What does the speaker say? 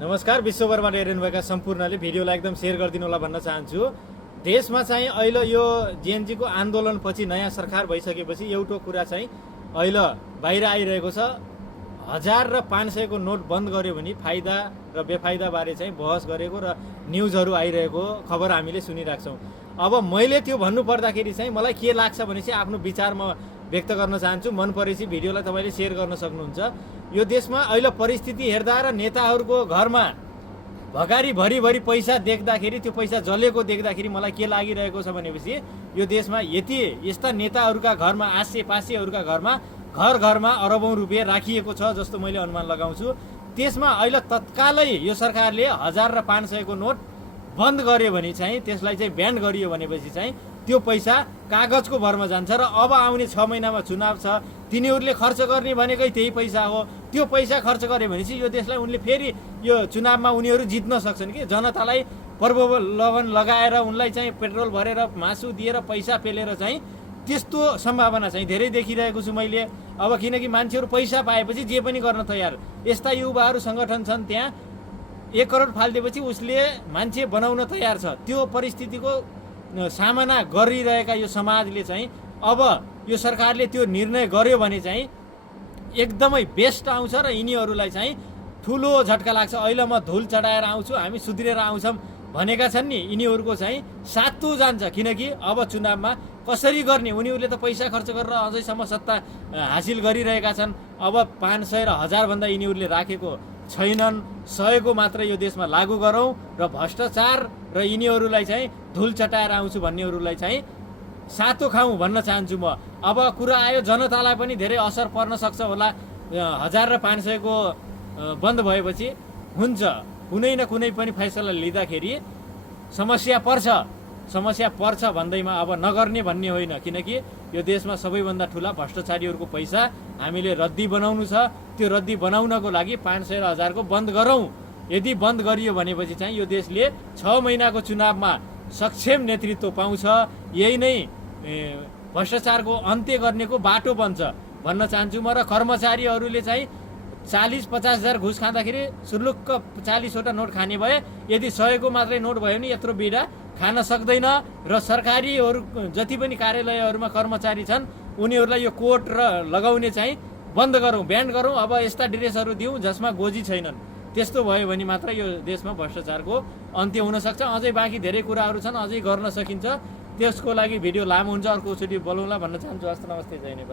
नमस्कार, विश्वभरबाट हेर्नुभएका सम्पूर्णले भिडियोलाई एकदम सेयर गरिदिनु होला भन्न चाहन्छु। देशमा चाहिँ अहिले यो जेएनजीको आन्दोलनपछि नयाँ सरकार भइसकेपछि एउटा कुरा चाहिँ अहिले बाहिर आइरहेको छ। 1000 र 500 को नोट बन्द गर्यो भने फाइदा र बेफाइदा बारे चाहिँ बहस गरेको र न्युजहरू आइरहेको खबर हामीले सुनिराख्छौँ। अब मैले त्यो भन्नु पर्दाखेरि चाहिँ मलाई के लाग्छ भने चाहिँ आफ्नो विचार म व्यक्त गर्न चाहन्छु। मन परेपछि भिडियोलाई तपाईँले सेयर गर्न सक्नुहुन्छ। यो देशमा अहिले परिस्थिति हेर्दा र नेताहरूको घरमा भगारी भरिभरि पैसा देख्दाखेरि, त्यो पैसा जलेको देख्दाखेरि मलाई के लागिरहेको छ भनेपछि यो देशमा यस्ता नेताहरूका घरमा, आसेपासेहरूका घरमा घर घरमा अरबौं रुपियाँ राखिएको छ जस्तो मैले अनुमान लगाउँछु। त्यसमा अहिले तत्कालै यो सरकारले 1000 र 500 को नोट बन्द गर्यो भने चाहिँ, त्यसलाई चाहिँ ब्यान गरियो भनेपछि चाहिँ त्यो पैसा कागजको भरमा जान्छ र अब आउने 6 महिनामा चुनाव छ। तिनीहरूले खर्च गर्ने भनेकै त्यही पैसा हो। त्यो पैसा खर्च गर्यो भने चाहिँ यो देशलाई उनले फेरि यो चुनावमा उनीहरू जित्न सक्छन् कि जनतालाई प्रलोभन लगाएर उनलाई चाहिँ पेट्रोल भरेर मासु दिएर पैसा पेलेर चाहिँ त्यस्तो सम्भावना चाहिँ धेरै देखिरहेको छु मैले। अब किनकि मान्छेहरू पैसा पाएपछि जे पनि गर्न तयार। यस्ता युवाहरू सङ्गठन छन्, त्यहाँ 1 करोड फालिदिएपछि उसले मान्छे बनाउन तयार छ। त्यो परिस्थितिको सामना गरिरहेका यो समाजले चाहिँ अब यो सरकारले त्यो निर्णय गर्यो भने चाहिँ एकदमै बेस्ट आउँछ र यिनीहरूलाई चाहिँ ठुलो झट्का लाग्छ। अहिले म धुल चढाएर आउँछु, हामी सुध्रेर आउँछौँ भनेका छन् नि, यिनीहरूको चाहिँ सातो जान्छ। किनकि अब चुनावमा कसरी गर्ने, उनीहरूले त पैसा खर्च गरेर अझैसम्म सत्ता हासिल गरिरहेका छन्। अब 500 र 1000 भन्दा यिनीहरूले राखेको छैनन्। 100 को मात्र यो देशमा लागू गरौँ र भ्रष्टाचार र यिनीहरूलाई चाहिँ धुल चटाएर आउँछु भन्नेहरूलाई चाहिँ सातो खाउँ भन्न चाहन्छु म। अब कुरा आयो, जनतालाई पनि धेरै असर पर्न सक्छ होला। 1000 र 500 को बन्द भएपछि हुन्छ, कुनै न कुनै पनि फैसला लिँदाखेरि समस्या पर्छ भन्दैमा अब नगर्ने भन्ने होइन। किनकि यो देशमा सबैभन्दा ठुला भ्रष्टाचारीहरूको पैसा हामीले रद्दी बनाउनु छ। त्यो रद्दी बनाउनको लागि 500 र 1000 को बन्द गरौँ। यदि बन्द गरियो भनेपछि चाहिँ यो देशले 6 महिनाको चुनावमा सक्षम नेतृत्व पाउँछ। यही नै भ्रष्टाचारको अन्त्य गर्नेको बाटो बन्छ भन्न चाहन्छु म। र कर्मचारीहरूले चाहिँ 40-50 हजार घुस खाँदाखेरि सुर्लुक्क 40 वटा नोट खाने भए, यदि 100 को मात्रै नोट भयो भने यत्रो बिडा खान सक्दैन। र सरकारीहरू जति पनि कार्यालयहरूमा कर्मचारी छन् उनीहरूलाई यो कोट र लगाउने चाहिँ बन्द गरौँ, ब्यान गरौँ। अब यस्ता ड्रेसहरू दिउँ जसमा गोजी छैनन्। त्यस्तो भयो भने मात्र यो देशमा भ्रष्टाचारको अन्त्य हुन सक्छ। अझै बाँकी धेरै कुराहरू छन्, अझै गर्न सकिन्छ। त्यसको लागि भिडियो लामो हुन्छ, अर्कोचोटि बोलौँला भन्न चाहन्छु। हस्त, नमस्ते, जय नेपाल।